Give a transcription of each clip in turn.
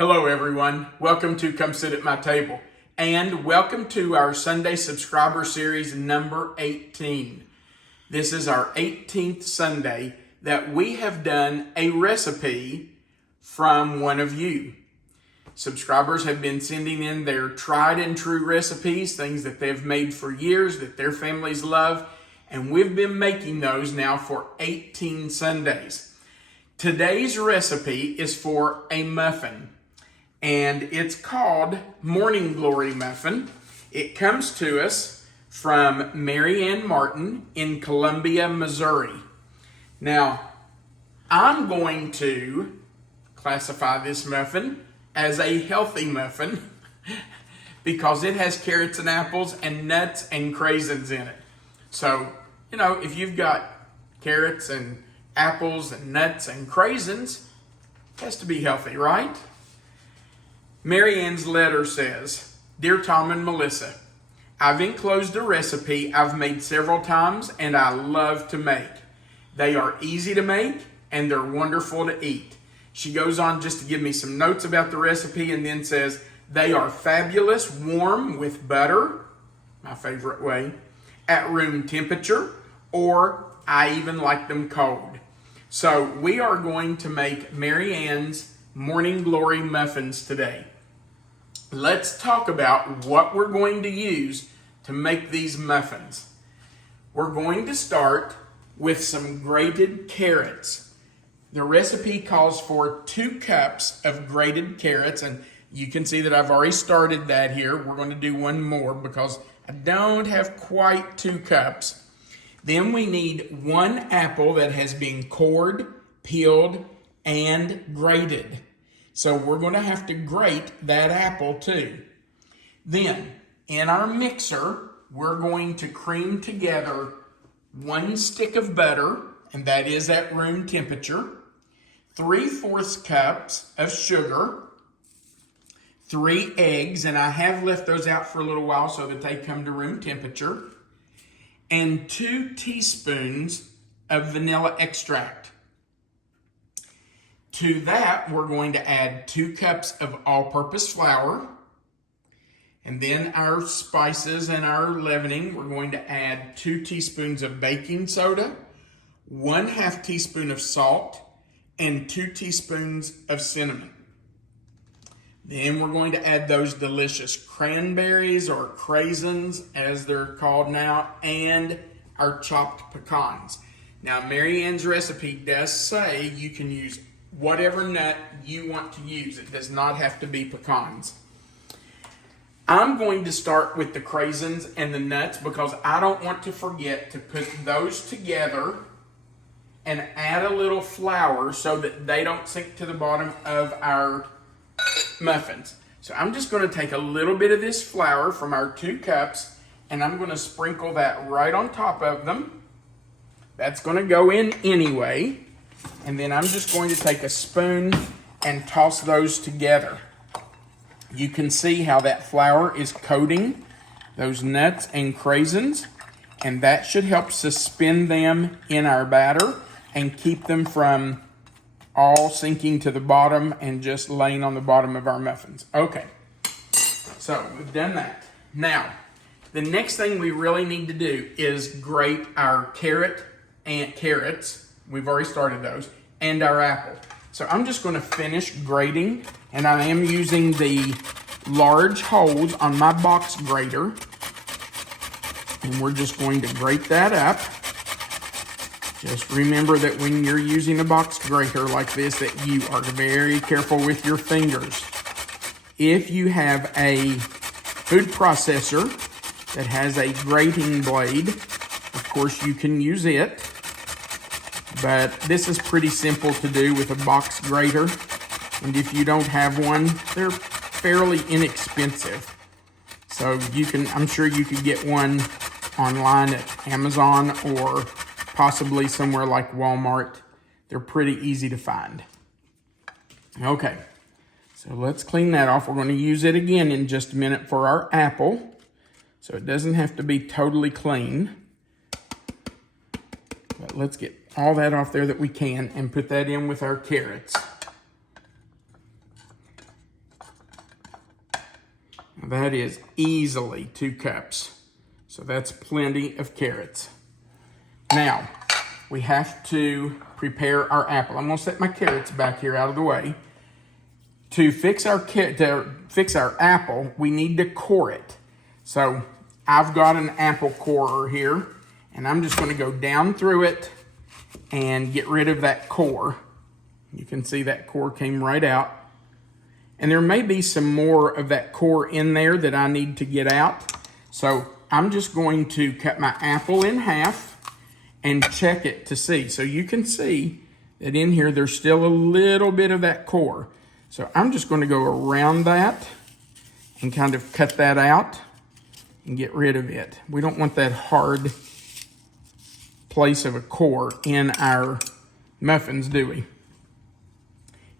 Hello everyone, welcome to Come Sit at My Table, and welcome to our Sunday subscriber series number 18. This is our 18th Sunday that we have done a recipe from one of you. Subscribers have been sending in their tried and true recipes, things that they've made for years that their families love, and we've been making those now for 18 Sundays. Today's recipe is for a muffin, and it's called Morning Glory Muffin. It comes to us from Mary Ann Martin in Columbia, Missouri. Now, I'm going to classify this muffin as a healthy muffin because it has carrots and apples and nuts and craisins in it. So, if you've got carrots and apples and nuts and craisins, it has to be healthy, right? Mary Ann's letter says, "Dear Tom and Melissa, I've enclosed a recipe I've made several times and I love to make. They are easy to make and they're wonderful to eat." She goes on just to give me some notes about the recipe and then says, "They are fabulous, warm with butter," my favorite way, "at room temperature, or I even like them cold." So we are going to make Mary Ann's Morning Glory muffins today. Let's talk about what we're going to use to make these muffins. We're going to start with some grated carrots. The recipe calls for 2 cups of grated carrots, and you can see that I've already started that here. We're going to do one more because I don't have quite 2 cups. Then we need 1 apple that has been cored, peeled, and grated. So we're going to have to grate that apple too. Then, in our mixer, we're going to cream together 1 stick of butter, and that is at room temperature, 3/4 cups of sugar, 3 eggs, and I have left those out for a little while so that they come to room temperature, and 2 teaspoons of vanilla extract. To that, we're going to add 2 cups of all-purpose flour, and then our spices and our leavening, we're going to add 2 teaspoons of baking soda, 1/2 teaspoon of salt, and 2 teaspoons of cinnamon. Then we're going to add those delicious cranberries, or craisins as they're called now, and our chopped pecans. Now, Mary Ann's recipe does say you can use whatever nut you want to use. It does not have to be pecans. I'm going to start with the craisins and the nuts because I don't want to forget to put those together and add a little flour so that they don't sink to the bottom of our muffins. So I'm just going to take a little bit of this flour from our 2 cups and I'm going to sprinkle that right on top of them. That's going to go in anyway. And then I'm just going to take a spoon and toss those together. You can see how that flour is coating those nuts and craisins, and that should help suspend them in our batter and keep them from all sinking to the bottom and just laying on the bottom of our muffins. Okay, so we've done that. Now, the next thing we really need to do is grate our carrots. We've already started those, and our apple. So I'm just going to finish grating, and I am using the large holes on my box grater, and we're just going to grate that up. Just remember that when you're using a box grater like this, that you are very careful with your fingers. If you have a food processor that has a grating blade, of course you can use it. But this is pretty simple to do with a box grater. And if you don't have one, they're fairly inexpensive. So I'm sure you could get one online at Amazon or possibly somewhere like Walmart. They're pretty easy to find. Okay, so let's clean that off. We're going to use it again in just a minute for our apple. So it doesn't have to be totally clean. But let's get all that off there that we can and put that in with our carrots. That is easily 2 cups. So that's plenty of carrots. Now, we have to prepare our apple. I'm gonna set my carrots back here out of the way. To fix our apple, we need to core it. So I've got an apple corer here, and I'm just gonna go down through it and get rid of that core. You can see that core came right out. And there may be some more of that core in there that I need to get out. So I'm just going to cut my apple in half and check it to see. So you can see that in here, there's still a little bit of that core. So I'm just going to go around that and kind of cut that out and get rid of it. We don't want that hard place of a core in our muffins, do we?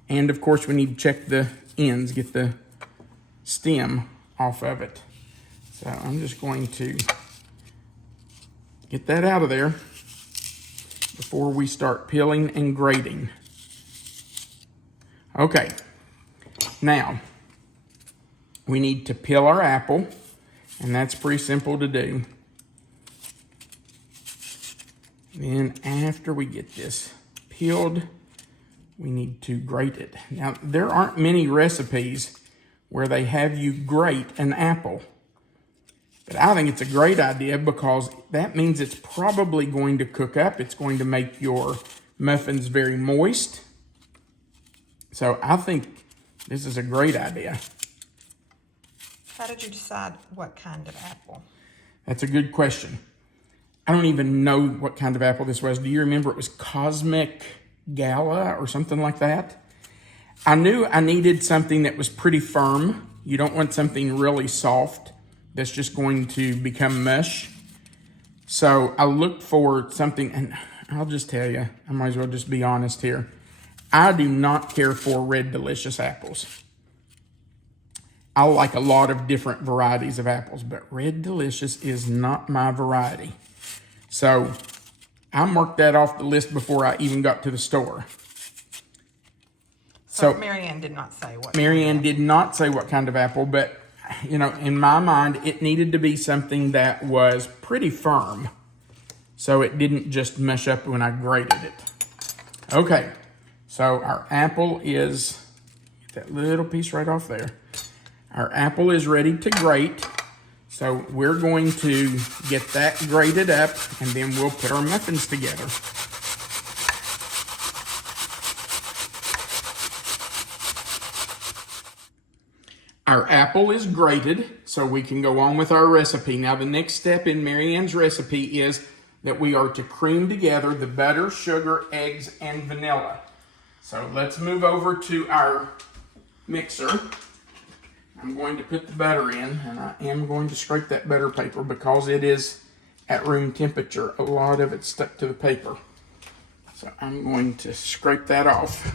And of course, we need to check the ends, get the stem off of it. So I'm just going to get that out of there before we start peeling and grating. Okay, now we need to peel our apple, and that's pretty simple to do. Then after we get this peeled, we need to grate it. Now, there aren't many recipes where they have you grate an apple. But I think it's a great idea because that means it's probably going to cook up. It's going to make your muffins very moist. So I think this is a great idea. How did you decide what kind of apple? That's a good question. I don't even know what kind of apple this was. Do you remember it was Cosmic Gala or something like that? I knew I needed something that was pretty firm. You don't want something really soft that's just going to become mush. So I looked for something, and I'll just tell you, I might as well just be honest here. I do not care for Red Delicious apples. I like a lot of different varieties of apples, but Red Delicious is not my variety. So I marked that off the list before I even got to the store. So Marianne did not say what. Marianne did not say what kind of apple, but you know, in my mind, it needed to be something that was pretty firm, so it didn't just mush up when I grated it. Okay, so our apple is, get that little piece right off there. Our apple is ready to grate, so we're going to get that grated up, and then we'll put our muffins together. Our apple is grated, so we can go on with our recipe. Now, the next step in Marianne's recipe is that we are to cream together the butter, sugar, eggs, and vanilla. So let's move over to our mixer. I'm going to put the butter in, and I am going to scrape that butter paper because it is at room temperature. A lot of it's stuck to the paper. So I'm going to scrape that off.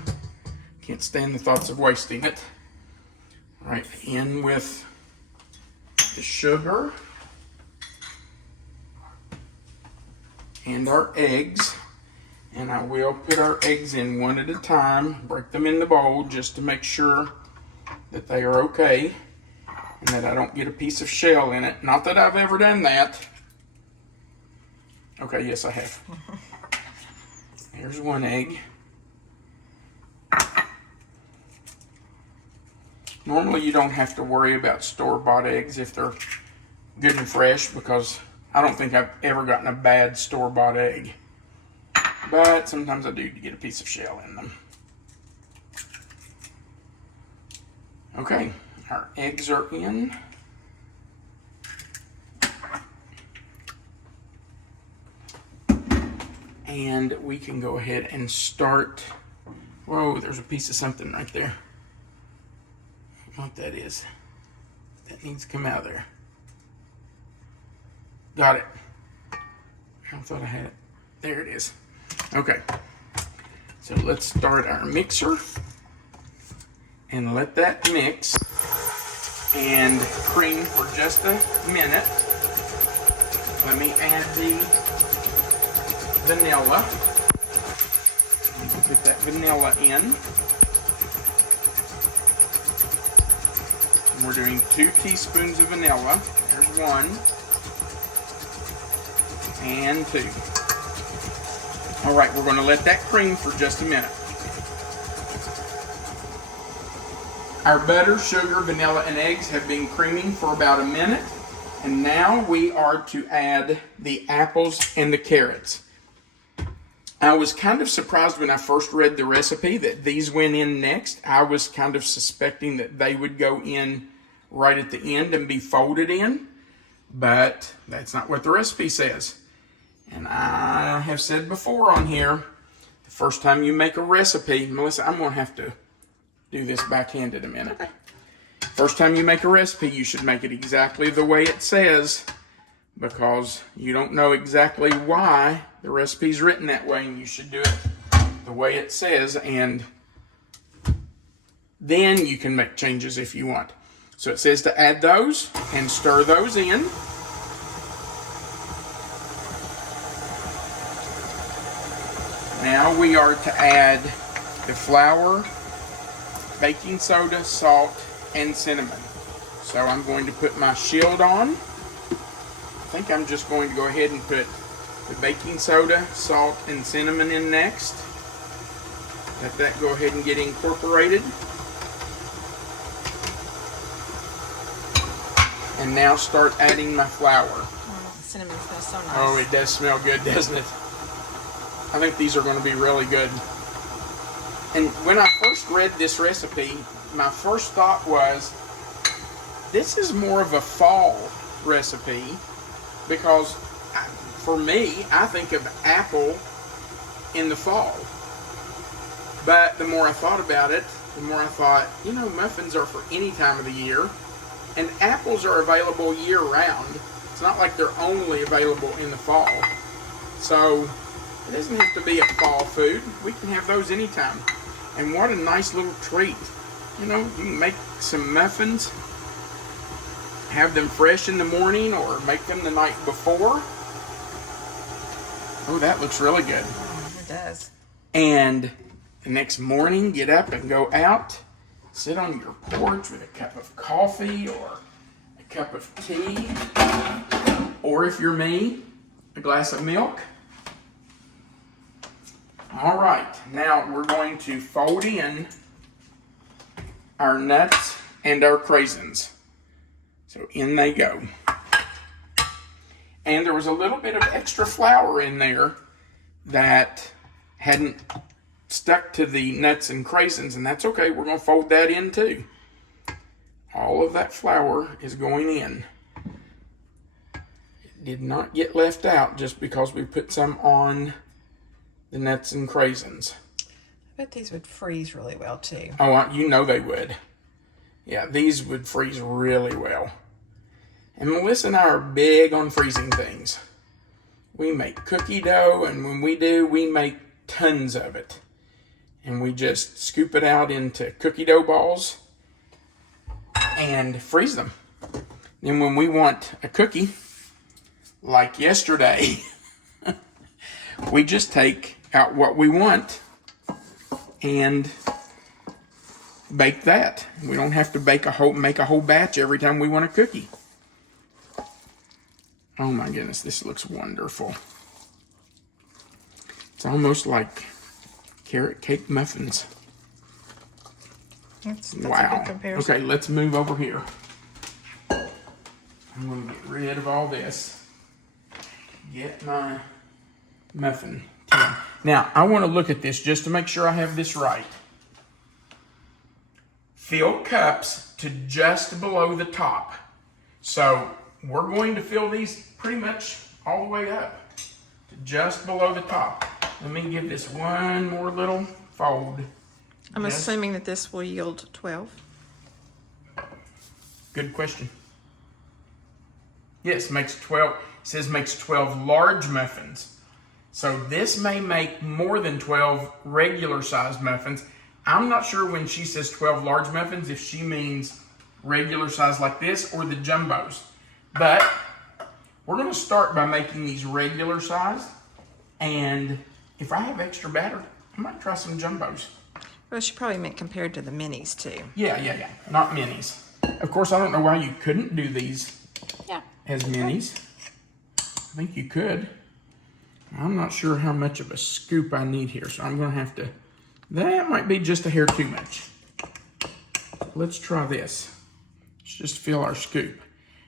Can't stand the thoughts of wasting it. Right, in with the sugar and our eggs. And I will put our eggs in one at a time, break them in the bowl just to make sure that they are okay and that I don't get a piece of shell in it. Not that I've ever done that. Okay, yes I have. Here's one egg. Normally you don't have to worry about store-bought eggs if they're good and fresh because I don't think I've ever gotten a bad store-bought egg. But sometimes I do get a piece of shell in them. Okay, our eggs are in. And we can go ahead and start. Whoa, there's a piece of something right there. I don't know what that is. That needs to come out of there. Got it. I thought I had it. There it is. Okay. So let's start our mixer and let that mix and cream for just a minute. Let me add the vanilla. Put that vanilla in. And we're doing 2 teaspoons of vanilla. There's 1. And 2. All right, we're going to let that cream for just a minute. Our butter, sugar, vanilla, and eggs have been creaming for about a minute. And now we are to add the apples and the carrots. I was kind of surprised when I first read the recipe that these went in next. I was kind of suspecting that they would go in right at the end and be folded in. But that's not what the recipe says. And I have said before on here, the first time you make a recipe, Melissa, I'm going to have to do this backhanded a minute. Okay. First time you make a recipe, you should make it exactly the way it says, because you don't know exactly why the recipe's written that way, and you should do it the way it says, and then you can make changes if you want. So it says to add those and stir those in. Now we are to add the flour, baking soda, salt, and cinnamon. So I'm going to put my shield on. I think I'm just going to go ahead and put the baking soda, salt, and cinnamon in next. Let that go ahead and get incorporated. And now start adding my flour. Oh, the cinnamon smells so nice. Oh, it does smell good, doesn't it? I think these are going to be really good. And when I first read this recipe, my first thought was, this is more of a fall recipe, because for me, I think of apple in the fall. But the more I thought about it, the more I thought, you know, muffins are for any time of the year, and apples are available year round. It's not like they're only available in the fall. So it doesn't have to be a fall food. We can have those anytime. And what a nice little treat. You know, you can make some muffins, have them fresh in the morning, or make them the night before. Oh, that looks really good. It does. And the next morning, get up and go out, sit on your porch with a cup of coffee or a cup of tea, or if you're me, a glass of milk. All right, now we're going to fold in our nuts and our craisins. So in they go. And there was a little bit of extra flour in there that hadn't stuck to the nuts and craisins, and that's okay. We're going to fold that in too. All of that flour is going in. It did not get left out just because we put some on the nuts and craisins. I bet these would freeze really well too. Oh, you know they would. Yeah, these would freeze really well. And Melissa and I are big on freezing things. We make cookie dough, and when we do, we make tons of it. And we just scoop it out into cookie dough balls and freeze them. Then when we want a cookie, like yesterday, we just take out what we want and bake that. We don't have to make a whole batch every time we want a cookie. Oh my goodness, this looks wonderful. It's almost like carrot cake muffins. That's Wow. a good comparison. Okay, let's move over here. I'm going to get rid of all this. Get my muffin tin. Now, I want to look at this just to make sure I have this right. Fill cups to just below the top. So we're going to fill these pretty much all the way up to just below the top. Let me give this one more little fold. I'm assuming that this will yield 12. Good question. Yes, makes 12. It says makes 12 large muffins. So this may make more than 12 regular sized muffins. I'm not sure when she says 12 large muffins if she means regular size like this or the jumbos. But we're going to start by making these regular size. And if I have extra batter, I might try some jumbos. Well, she probably meant compared to the minis too. Yeah. Not minis. Of course, I don't know why you couldn't do these as minis. I think you could. I'm not sure how much of a scoop I need here, so I'm going to have to... That might be just a hair too much. Let's try this. Let's just fill our scoop.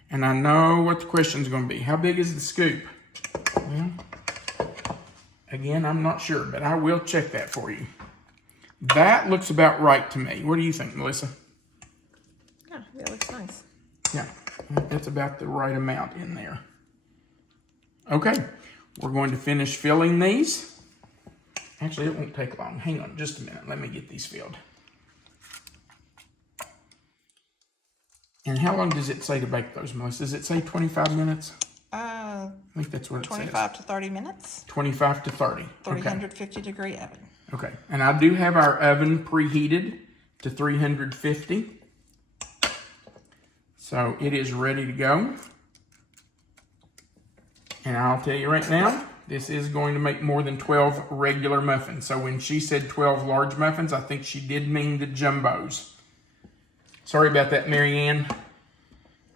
And I know what the question's going to be. How big is the scoop? Well, again, I'm not sure, but I will check that for you. That looks about right to me. What do you think, Melissa? Yeah, that looks nice. Yeah, I think that's about the right amount in there. Okay, we're going to finish filling these. Actually, it won't take long. Hang on just a minute. Let me get these filled. And how long does it say to bake those, Melissa? Does it say 25 minutes? I think that's what it says. 25 to 30 minutes. 25 to 30. 350 degree oven. Okay, and I do have our oven preheated to 350. So it is ready to go. And I'll tell you right now, this is going to make more than 12 regular muffins. So when she said 12 large muffins, I think she did mean the jumbos. Sorry about that, Mary Ann.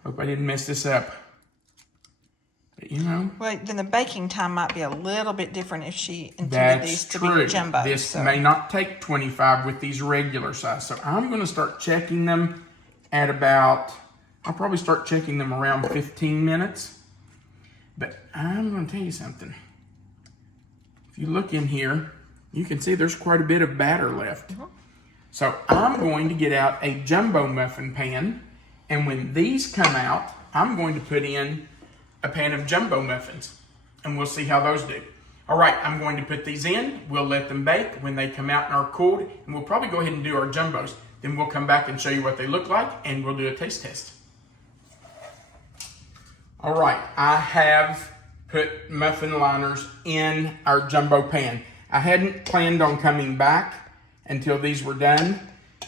Hope I didn't mess this up. But you know. Well, then the baking time might be a little bit different if she intended these to be jumbos. This may not take 25 with these regular size. So I'm going to start checking them at about, I'll probably start checking them around 15 minutes. But I'm going to tell you something. If you look in here, you can see there's quite a bit of batter left. So I'm going to get out a jumbo muffin pan, and when these come out, I'm going to put in a pan of jumbo muffins, and we'll see how those do. All right, I'm going to put these in. We'll let them bake. When they come out and are cooled, and we'll probably go ahead and do our jumbos. Then we'll come back and show you what they look like, and we'll do a taste test. All right, I have put muffin liners in our jumbo pan. I hadn't planned on coming back until these were done.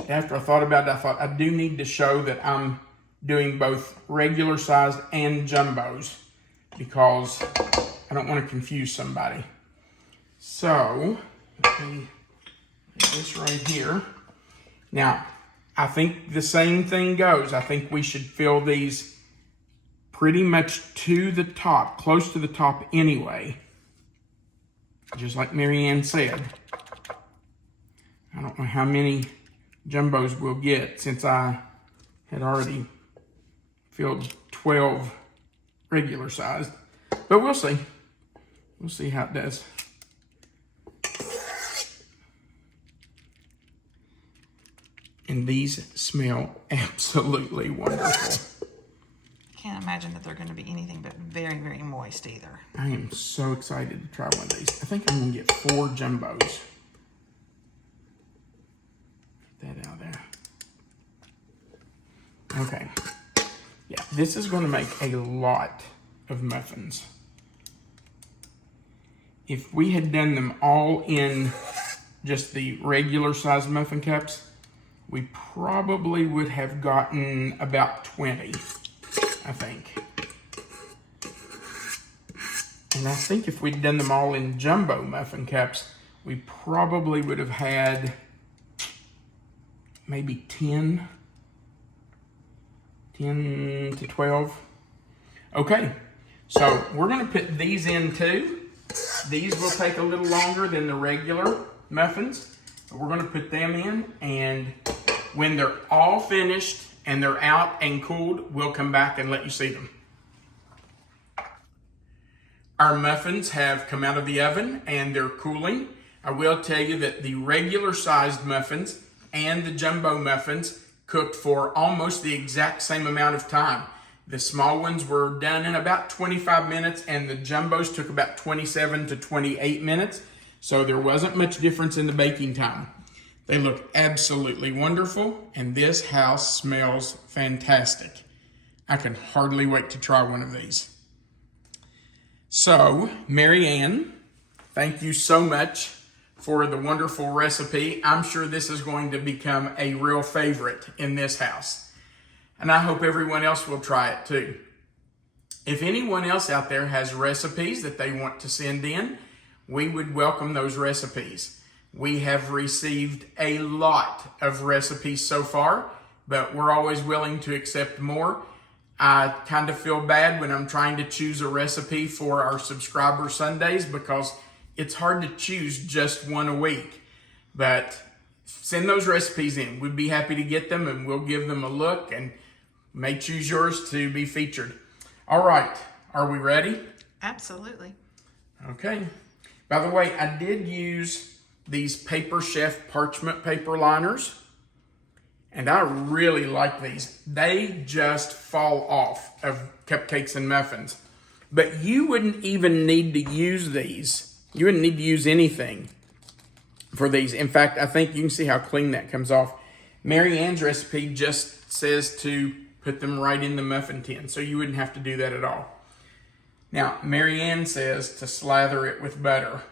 After I thought about it, I thought I do need to show that I'm doing both regular sized and jumbos because I don't want to confuse somebody. So, let me put this right here. Now, I think the same thing goes. I think we should fill these pretty much to the top, close to the top anyway. Just like Mary Ann said. I don't know how many jumbos we'll get since I had already filled 12 regular sized. But we'll see. We'll see how it does. And these smell absolutely wonderful. Can't imagine that they're going to be anything but very, very moist either. I am so excited to try one of these. I think I'm going to get 4 jumbos. Get that out there. Okay. Yeah, this is going to make a lot of muffins. If we had done them all in just the regular size muffin cups, we probably would have gotten about 20, I think. And I think if we'd done them all in jumbo muffin cups, we probably would have had maybe 10 to 12. Okay, so we're going to put these in too. These will take a little longer than the regular muffins, but we're going to put them in, and when they're all finished and they're out and cooled, we'll come back and let you see them. Our muffins have come out of the oven and they're cooling. I will tell you that the regular sized muffins and the jumbo muffins cooked for almost the exact same amount of time. The small ones were done in about 25 minutes and the jumbos took about 27 to 28 minutes. So there wasn't much difference in the baking time. They look absolutely wonderful, and this house smells fantastic. I can hardly wait to try one of these. So, Mary Ann, thank you so much for the wonderful recipe. I'm sure this is going to become a real favorite in this house. And I hope everyone else will try it too. If anyone else out there has recipes that they want to send in, we would welcome those recipes. We have received a lot of recipes so far, but we're always willing to accept more. I kind of feel bad when I'm trying to choose a recipe for our subscriber Sundays because it's hard to choose just one a week. But send those recipes in. We'd be happy to get them and we'll give them a look and may choose yours to be featured. All right, are we ready? Absolutely. Okay. By the way, I did use these Paper Chef parchment paper liners, and I really like these. They just fall off of cupcakes and muffins. But you wouldn't even need to use these. You wouldn't need to use anything for these. In fact, I think you can see how clean that comes off. Mary Ann's recipe just says to put them right in the muffin tin, so you wouldn't have to do that at all. Now, Mary Ann says to slather it with butter,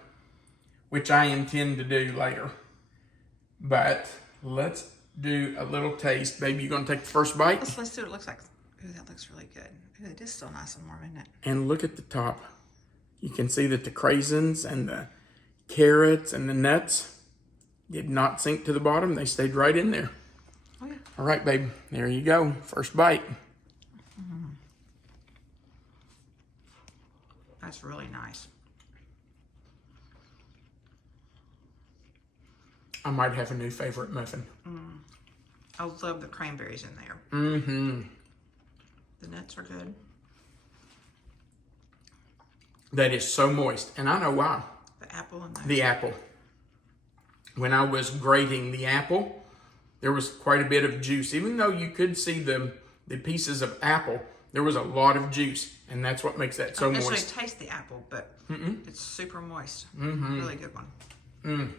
which I intend to do later. But let's do a little taste. Baby, you gonna take the first bite? Let's do it. It looks like, ooh, that looks really good. Ooh, it is still nice and warm, isn't it? And look at the top. You can see that the craisins and the carrots and the nuts did not sink to the bottom. They stayed right in there. Oh, yeah. All right, babe, there you go. First bite. That's really nice. I might have a new favorite muffin. I love the cranberries in there. Mm-hmm. The nuts are good. That is so moist, and I know why. The apple and The apple. When I was grating the apple, there was quite a bit of juice. Even though you could see the pieces of apple, there was a lot of juice, and that's what makes that so moist. I actually taste the apple, but it's super moist. Really good one.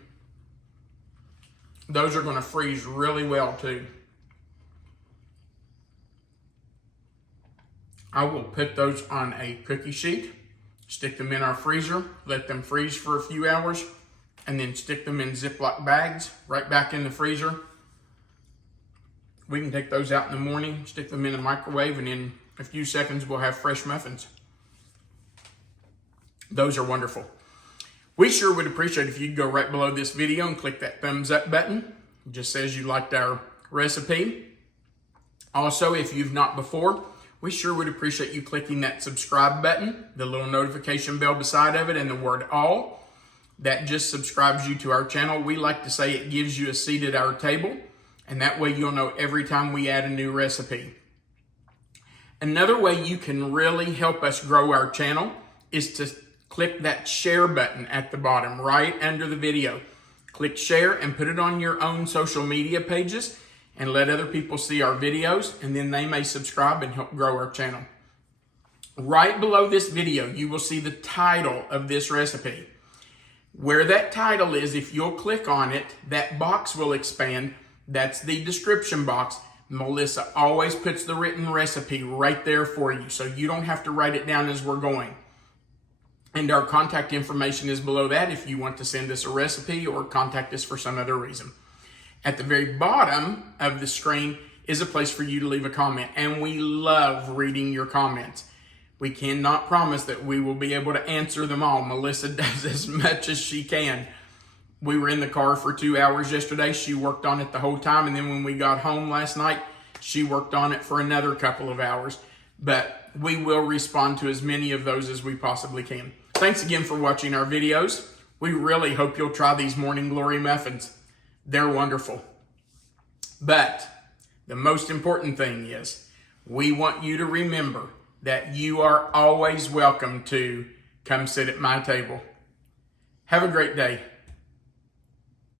Those are going to freeze really well, too. I will put those on a cookie sheet, stick them in our freezer, let them freeze for a few hours, and then stick them in Ziploc bags right back in the freezer. We can take those out in the morning, stick them in the microwave, and in a few seconds we'll have fresh muffins. Those are wonderful. We sure would appreciate if you'd go right below this video and click that thumbs up button. It just says you liked our recipe. Also, if you've not before, we sure would appreciate you clicking that subscribe button, the little notification bell beside of it, and the word all. That just subscribes you to our channel. We like to say it gives you a seat at our table, and that way you'll know every time we add a new recipe. Another way you can really help us grow our channel is to click that share button at the bottom right under the video. Click share and put it on your own social media pages and let other people see our videos, and then they may subscribe and help grow our channel. Right below this video, you will see the title of this recipe. Where that title is, if you'll click on it, that box will expand. That's the description box. Melissa always puts the written recipe right there for you, so you don't have to write it down as we're going. And our contact information is below that if you want to send us a recipe or contact us for some other reason. At the very bottom of the screen is a place for you to leave a comment, and we love reading your comments. We cannot promise that we will be able to answer them all. Melissa does as much as she can. We were in the car for 2 hours yesterday. She worked on it the whole time, and then when we got home last night, she worked on it for another couple of hours. But we will respond to as many of those as we possibly can. Thanks again for watching our videos. We really hope you'll try these Morning Glory muffins. They're wonderful. But the most important thing is we want you to remember that you are always welcome to come sit at my table. Have a great day.